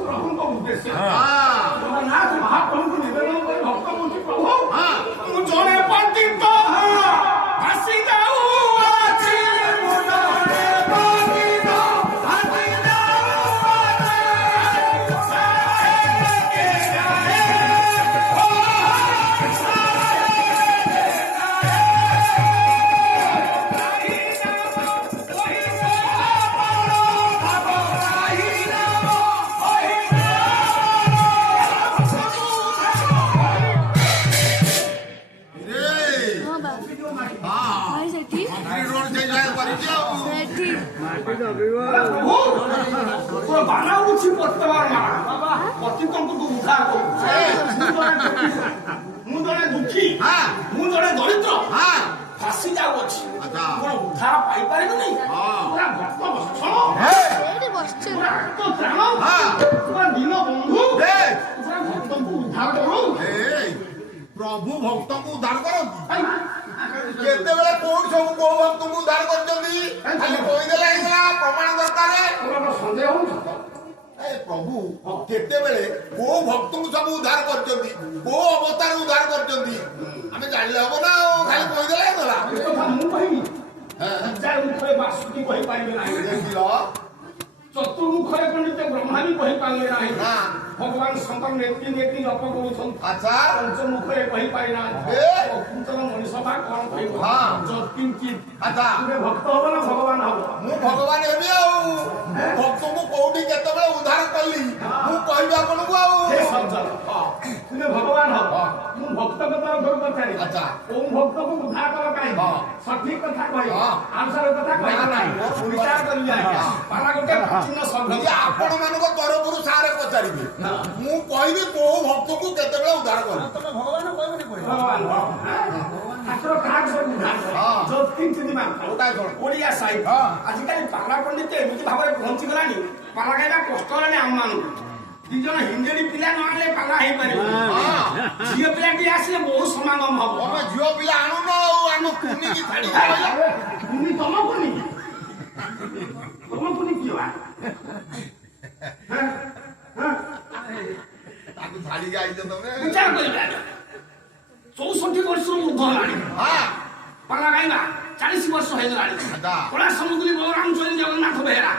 ହେଉଛି ପ୍ରଭୁଙ୍କ ଉଦ୍ଦେଶ୍ୟ। ଜଗନ୍ନାଥ ମହାପ୍ରଭୁଙ୍କୁ ନିବେଦନ କରି ଭକ୍ତ କହୁଛି, ପ୍ରଭୁ ମୁଁ ଜଣେ ପଣ୍ଡିତ ଭାସି ଯାଉଅଛି, ମୁଁ ଜଣେ ପଣ୍ଡିତ ଭାସି ବାନା ଉଠି ପତେବାର ମାରା ପତିତଙ୍କୁ ତୁ ଉଦ୍ଧାର କରୁଛୁ। ମୁଁ ଜଣେ ଦୁଃଖୀ, ମୁଁ ଜଣେ ଦରିଦ୍ର ଫାସି ଯାଉଅଛି, କଣ ଉଦ୍ଧାର ପାଇପାରିବୁନି? ପୁରା ଭକ୍ତ ବତ୍ସଳ, ପୁରା ଦୀନ ବନ୍ଧୁ, ପୁରା ଭକ୍ତଙ୍କୁ ଉଦ୍ଧାର କରୁ। ପ୍ରଭୁ ଭକ୍ତଙ୍କୁ ଉଦ୍ଧାର କରନ୍ତି। କେତେବେଳେ କୋଉଠି ସବୁ କୋଉ ଭକ୍ତଙ୍କୁ ଉଦ୍ଧାର କରିଛନ୍ତି ଖାଲି କହିଦେଲେ ହେଇଗଲା, ପ୍ରମାଣ ଦରକାର। ସନ୍ଦେହ ହଉଛି ପ୍ରଭୁ କେତେବେଳେ କୋଉ ଭକ୍ତଙ୍କୁ ସବୁ ଉଦ୍ଧାର କରିଛନ୍ତି, କୋଉ ଅବସ୍ଥାରେ ଉଦ୍ଧାର କରିଛନ୍ତି ଆମେ ଜାଣିଲେ ହବ ନା, ଆଉ ଖାଲି କହିଦେଲେ ହେଇଗଲା। ମୁଁ କହିବି ମୁଖରେ ବାସୁକି କହିପାରିବେ ନାହିଁ, ଚତୁର୍ମୁଖରେ ପଣ୍ଡିତ ବ୍ରହ୍ମା ବି କହିପାରିଲେ ନାହିଁ। ଭଗବାନ ଶଙ୍କର ନେତି ନେତି ଜପ କରୁଛନ୍ତି, ପଞ୍ଚମୁଖରେ କହିପାରି ନାହାନ୍ତି। ମଣିଷ ବା କଣ କହିବ? ଭକ୍ତ ହବ ନା ଭଗବାନ ହବ? ମୁଁ ଭଗବାନ ହେବି। ଆଉ ମୁଁ ଭକ୍ତଙ୍କୁ କୋଉଠି କେତେବେଳେ ଉଦ୍ଧାର କଲି ମୁଁ କହିବି ଆପଣଙ୍କୁ। ଆଉ ତୁମେ ଭଗବାନ ହବ, ମୁଁ ଭକ୍ତଙ୍କ ତରଫରୁ ପଚାରି କୋଉ ଭକ୍ତକୁ ଉଦ୍ଧାର କର କାହିଁକି? ସଠିକ କଥା କହିବ, ଆନସାର କଥା କହିବ ନାହିଁ, ବିଚାର କରି ଗୋଟେ ଆପଣ ମାନଙ୍କ ତରଫରୁ ସାରେ ପଚାରିବେ, ମୁଁ କହିବି କୋଉ ଭକ୍ତକୁ କେତେବେଳେ ଉଦ୍ଧାର କଲି। ଭଗବାନ କହିବନି, ଭଗବାନ ଠାକୁର କାହାକୁ ସବୁ ଉଦ୍ଧାର କରେ? ଓଡିଆ ସାହିତ୍ୟ ଆଜିକାଲି ପାଲା ପଣ୍ଡିତ ଏମିତି ଭାବରେ ପହଞ୍ଚିଗଲାଣି, ପାଲା ଗାଇବା କଷ୍ଟ ହେଲାଣି ଆମମାନଙ୍କୁ। ଦି ଜଣ ହିନ୍ଦୀ ପିଲା ନହେଲେ ପାଲା ହେଇପାରିବ, ଝିଅ ପିଲାଟି ଆସିଲେ ବହୁତ ସମାଗମ ହବ। ତମେ ଝିଅ ପିଲା ଆଣୁନ, ଆଉ ଆମ କୁନିକି ଛାଡି କୁନି ତମ କୁନି କିଏ ତାକୁ ଛାଡିକି ଆଇଛ ତମେ? ବିଚାର କରିବା 64 ବର୍ଷରୁ ଉର୍ଦ୍ଧ୍ୱ ହେଲାଣି, ପାଲା ଗାଇବା 40 ବର୍ଷ ହେଇଗଲାଣି। କଳା ସମୁଦ୍ରୀ ବଳରାମ ଚୋରୀ ଜଗନ୍ନାଥ ବେହେରା